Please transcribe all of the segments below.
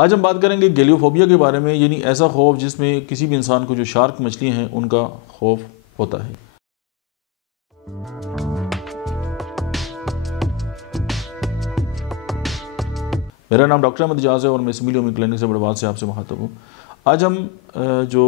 आज हम बात करेंगे गैलियोफोबिया के बारे में, यानी ऐसा खौफ जिसमें किसी भी इंसान को जो शार्क मछलियाँ हैं उनका खौफ होता है। मेरा नाम डॉक्टर अहमद इजाज़ है और मैं सिमिली ओमी क्लिनिक से बड़वाल से आपसे मुखातब हूँ। आज हम जो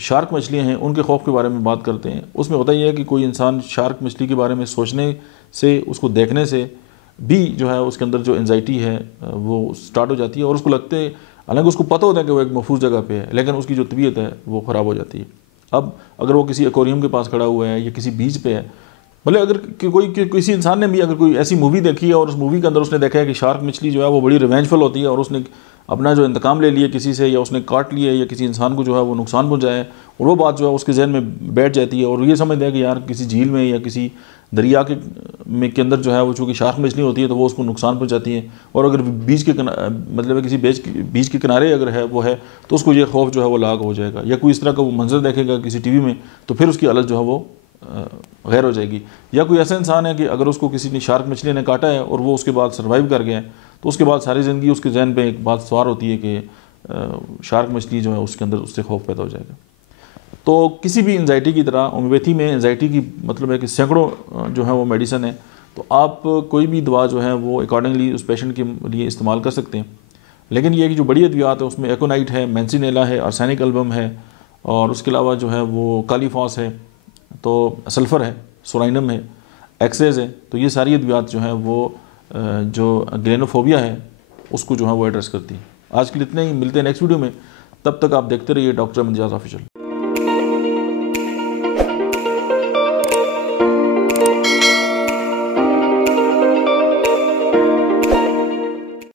शार्क मछलियाँ हैं उनके खौफ के बारे में बात करते हैं। उसमें होता यह है कि कोई इंसान शार्क मछली के बारे में सोचने से, उसको देखने से भी जो है उसके अंदर जो एंजाइटी है वो स्टार्ट हो जाती है और उसको लगते है, हालांकि उसको पता होता है कि वो एक महफूज जगह पे है, लेकिन उसकी जो तबीयत है वो ख़राब हो जाती है। अब अगर वो किसी एक्वेरियम के पास खड़ा हुआ है या किसी बीच पे है, मतलब अगर किसी इंसान ने भी अगर कोई ऐसी मूवी देखी है और उस मूवी के अंदर उसने देखा है कि शार्क मछली जो है वो बड़ी रिवेंजफुल होती है और उसने अपना जो इंतकाम ले लिया किसी से, या उसने काट लिया या किसी इंसान को जो है वो नुकसान पहुंचाया, और वो बात जो है उसके जहन में बैठ जाती है और ये समझते हैं कि यार किसी झील में या किसी दरिया के अंदर जो है वो चूँकि शार्क मछली होती है तो वो उसको नुकसान पहुंचाती है, और अगर बीच के मतलब किसी बीच के किनारे अगर है वो है तो उसको ये खौफ जो है वो लाग हो जाएगा, या कोई इस तरह का वो मंजर देखेगा किसी टीवी में तो फिर उसकी हालत जो है वो गैर हो जाएगी। या कोई ऐसा इंसान है कि अगर उसको किसी ने शार्क मछली ने काटा है और वो उसके बाद सर्वाइव कर गया है तो उसके बाद सारी ज़िंदगी उसके जहन पे एक बात सवार होती है कि शार्क मछली जो है उसके अंदर उससे खौफ पैदा हो जाएगा। तो किसी भी एंजाइटी की तरह होम्योपैथी में एंजाइटी की मतलब है कि सैकड़ों जो है वो मेडिसिन है, तो आप कोई भी दवा जो है वो अकॉर्डिंगली उस पेशेंट के लिए इस्तेमाल कर सकते हैं। लेकिन ये कि जो बड़ी अद्वियात है उसमें एकोनाइट है, मेंसिनेला है, आर्सेनिक एल्बम है, और उसके अलावा जो है वो कालीफॉस है, तो सल्फ़र है, सोराइनम है, एक्सेस है, तो ये सारी अद्वियात जो है वो जो गैलियोफोबिया है उसको जो है वो एड्रेस करती है। आज के लिए इतने ही, मिलते हैं नेक्स्ट वीडियो में, तब तक आप देखते रहिए डॉक्टर अहमद इजाज़ ऑफिशियल।